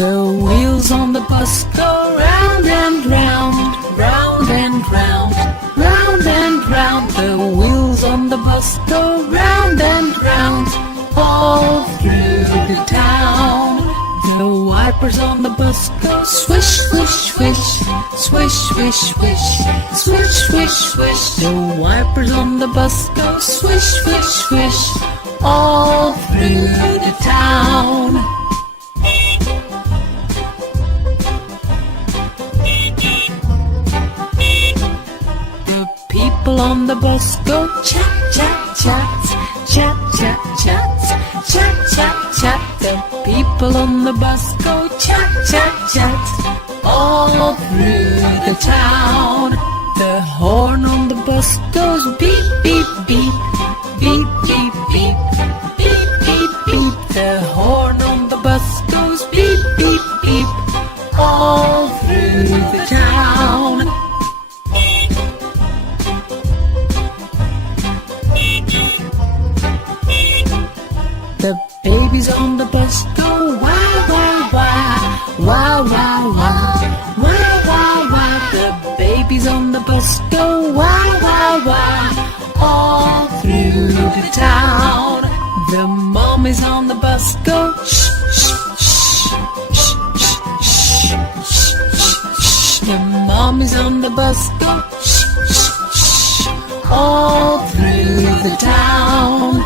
The wheels on the bus go round and round, round and round, round and round. The wheels on the bus go round and round, all through the town. The wipers on the bus go swish, swish, swish, swish, swish, swish, swish, swish, swish. The wipers on the bus go swish, swish, swish, all through the town. The people on the bus go chat, chat, chat, chat, chat, chat, chat, chat, chat. The people on the bus go chat, chat, chat, all through the town. The horn on the bus goes beep, beep, beep, beep, beep, beep, beep, beep, beep. The horn on the bus goes beep, beep, beep, all through the town. The babies on the bus go wow, wow, wow, wow, wow, wow, wow, wow, wow. The babies on the bus go wow, wow, wow, all through the town. The mommies on the bus go shh, shh, shh, shh, shh, shh, shh, shh. The mommies on the bus go shh, shh, shh, all through the town.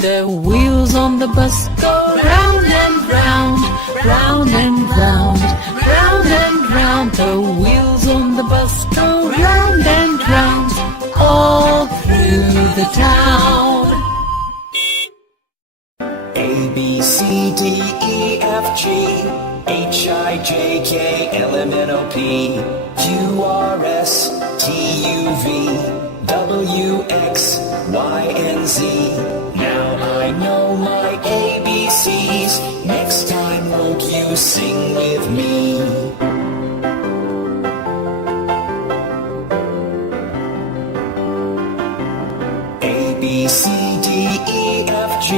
The wheels on the bus go round and round, round and round, round and round. The wheels on the bus go round and round, all through the town. A, B, C, D, E, F, G, H, I, J, K, L, M, N, O, P, Q, R, S, T, U, V, W, X, Y, and Z. Now I know my ABCs. Next time won't you sing with me? A, B, C, D, E, F, G,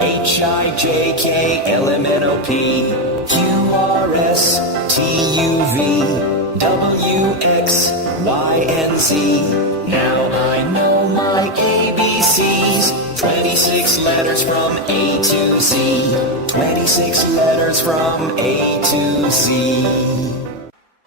H, I, J, K, L, M, N, O, P, Q, R, S, T, U, V, W, X, Y, and Z. Now I know my ABCs. 26 letters from A to Z. 26 letters from A to Z.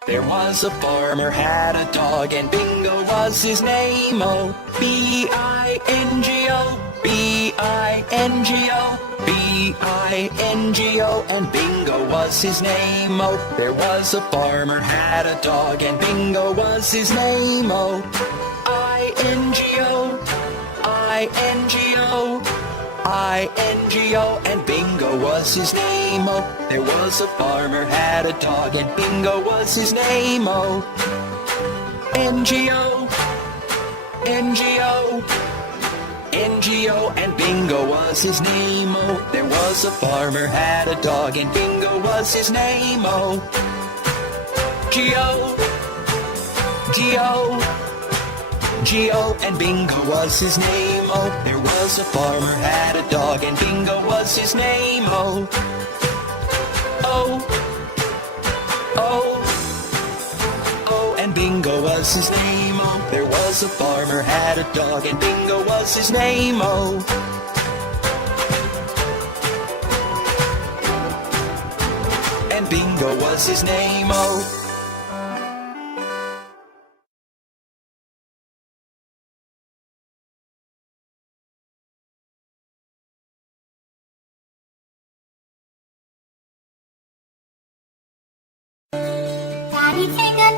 There was a farmer, had a dog, and Bingo was his name. Oh, B-I-N-G-O, B-I-N-G-O, B-I-N-G-O, and Bingo was his name. Oh, there was a farmer, had a dog, and Bingo was his name. Oh, I-N-G-O, I-N-G-O, I-N-G-O, and Bingo was his name. Oh, there was a farmer, had a dog, and Bingo was his name. Oh, N-G-O, N-G-O, N-G-O, and Bingo was his name. Oh, there was a farmer, had a dog, and Bingo was his name. Oh, G-O, G-O, G-O, and Bingo was his name. Oh, there was a farmer, had a dog, and Bingo was his name. Oh, O, O, O, and Bingo was his name. Oh, there was a farmer, had a dog, and Bingo was his name. Oh, and Bingo was his name. Oh.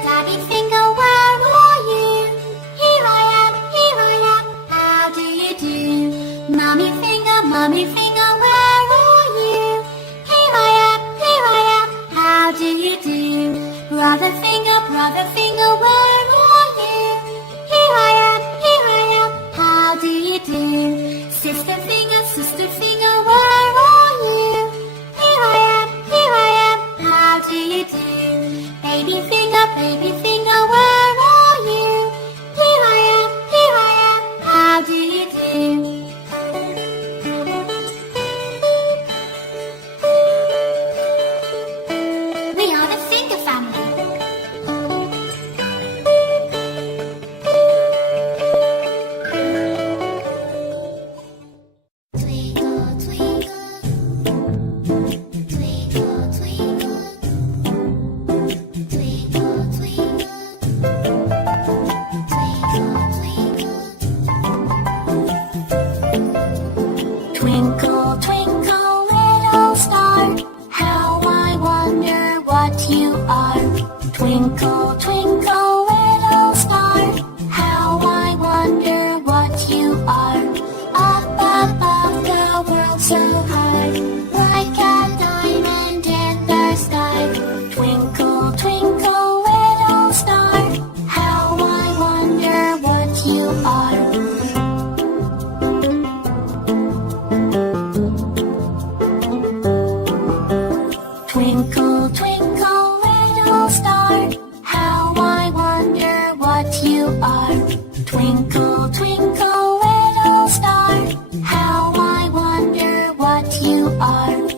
Daddy finger, where are you? Here I am, how do you do? Mommy finger, where are you? Here I am, how do you do? Brother finger, where are you? Here I am, how do you do? Sister finger, where are you? Here I am, how do you do? Baby finger, where are you? Here I am, how do you Twinkle, twinkle, little star, how I wonder what you are. Up above the world so high, like a diamond in the sky. Twinkle, twinkle, little star, how I wonder what you are. Twinkle, twinkle, little star, how I wonder what you are. Twinkle, twinkle, little star, how I wonder what you are.